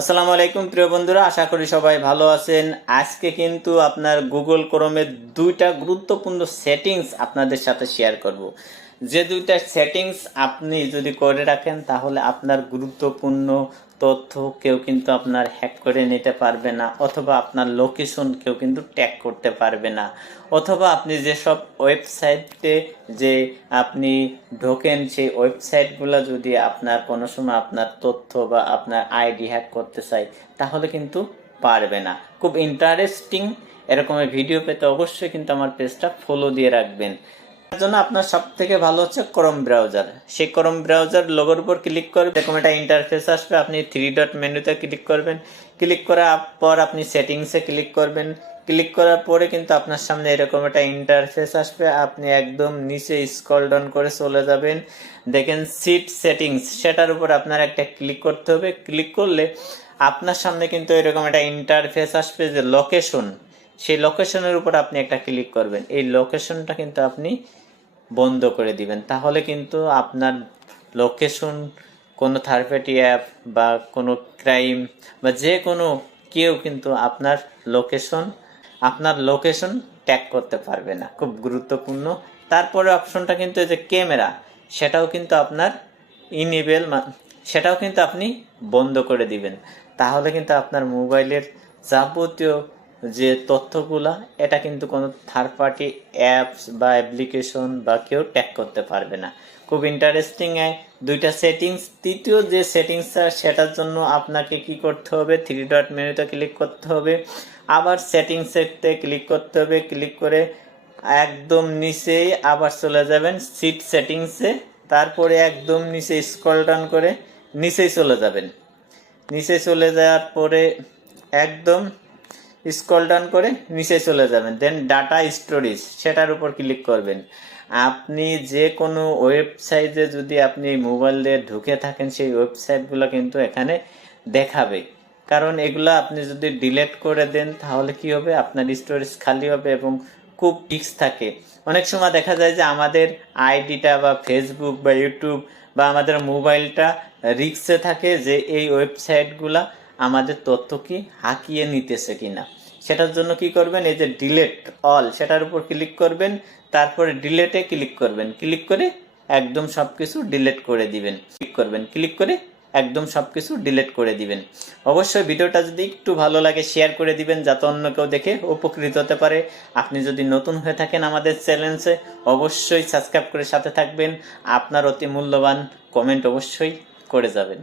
আসসালামু আলাইকুম, প্রিয় বন্ধুরা, আশা করি সবাই ভালো আছেন। আজকে কিন্তু আপনার গুগল ক্রোমের দুইটা গুরুত্বপূর্ণ সেটিংস আপনাদের সাথে শেয়ার করব। যে দুইটা সেটিংস আপনি যদি করে রাখেন, তাহলে আপনার গুরুত্বপূর্ণ তথ্য কেউ কিন্তু আপনার হ্যাক করে নিতে পারবে না, অথবা আপনার লোকেশন কেউ কিন্তু ট্যাগ করতে পারবে না। অথবা আপনি যেসব ওয়েবসাইটে যে আপনি ঢোকেন, সেই ওয়েবসাইটগুলো যদি আপনার কোনো সময় আপনার তথ্য বা আপনার আইডি হ্যাক করতে চাই তাহলে কিন্তু পারবে না। খুব ইন্টারেস্টিং এরকমের ভিডিও পেতে অবশ্যই কিন্তু আমার পেজটা ফলো দিয়ে রাখবেন। তার জন্য আপনার সব থেকে ভালো হচ্ছে ক্রোম ব্রাউজার সেই ক্রোম ব্রাউজার লোগোর উপর ক্লিক করবে এরকম একটা ইন্টারফেস আসবে, আপনি থ্রি ডট মেনুতে ক্লিক করবেন। ক্লিক করার পর আপনি সেটিংসে ক্লিক করবেন। ক্লিক করার পরে কিন্তু আপনার সামনে এরকম একটা ইন্টারফেস আসবে, আপনি একদম নিচে স্ক্রল ডাউন করে চলে যাবেন। দেখেন সিট সেটিংস সেটার উপর আপনার একটা ক্লিক করতে হবে। ক্লিক করলে আপনার সামনে কিন্তু এরকম একটা ইন্টারফেস আসবে যে লোকেশন সেই লোকেশনের উপর আপনি একটা ক্লিক করবেন। এই লোকেশনটা কিন্তু আপনি বন্ধ করে দিবেন। তাহলে কিন্তু আপনার লোকেশন কোনো থার্ড পার্টি অ্যাপ বা কোনো ক্রাইম বা যে কোনো কেউ কিন্তু আপনার লোকেশন আপনার লোকেশন ট্যাগ করতে পারবে না। খুব গুরুত্বপূর্ণ। তারপরে অপশনটা কিন্তু যে ক্যামেরা সেটাও কিন্তু আপনার ইনেবেল সেটাও কিন্তু আপনি বন্ধ করে দিবেন। তাহলে কিন্তু আপনার মোবাইলের যাবতীয় যে তথ্যগুলা, এটা কিন্তু কোনো থার্ড পার্টি অ্যাপস বা অ্যাপ্লিকেশন বা কেউ ট্যাগ করতে পারবে না। খুব ইন্টারেস্টিং দুইটা সেটিংস তৃতীয় যে সেটিংসটা সেটার জন্য আপনাকে কি করতে হবে? থ্রি ডট মেনুতে ক্লিক করতে হবে। আবার সেটিংসেতে ক্লিক করতে হবে। ক্লিক করে একদম নিচে আবার চলে যাবেন সিট সেটিংসে তারপরে একদম নিচে স্ক্রল ডাউন করে নিচেই চলে যাবেন। নিচে চলে যাওয়ার পরে একদম স্ক্রল ডাউন করে নিচে চলে যাবেন দেন ডাটা স্টোরেজ সেটার উপর ক্লিক করবেন। আপনি যে কোনো ওয়েবসাইটে যদি আপনি মোবাইল দিয়ে ঢুকে থাকেন, সেই ওয়েবসাইটগুলো কিন্তু এখানে দেখাবে। কারণ এগুলো আপনি যদি ডিলেট করে দেন, তাহলে কি হবে? আপনার স্টোরেজ খালি হবে এবং খুব রিক্স থাকে। অনেক সময় দেখা যায় যে আমাদের আইডিটা বা ফেসবুক বা ইউটিউব বা আমাদের মোবাইলটা রিক্সে থাকে যে এই ওয়েবসাইটগুলা আমাদের তথ্য কি হাকিয়ে নিতেছে কিনা। সেটার জন্য কি করবেন? এই যে ডিলেট অল সেটার উপর ক্লিক করবেন, তারপরে ডিলেটে ক্লিক করবেন। ক্লিক করে একদম সব কিছু ডিলেট করে দিবেন। ক্লিক করবেন। ক্লিক করে একদম সব কিছু ডিলেট করে দিবেন। অবশ্যই ভিডিওটা যদি একটু ভালো লাগে শেয়ার করে দিবেন, যাতে অন্য কেউ দেখে উপকৃত হতে পারে। আপনি যদি নতুন হয়ে থাকেন আমাদের চ্যানেলসে অবশ্যই সাবস্ক্রাইব করে সাথে থাকবেন। আপনার অতি মূল্যবান কমেন্ট অবশ্যই করে যাবেন।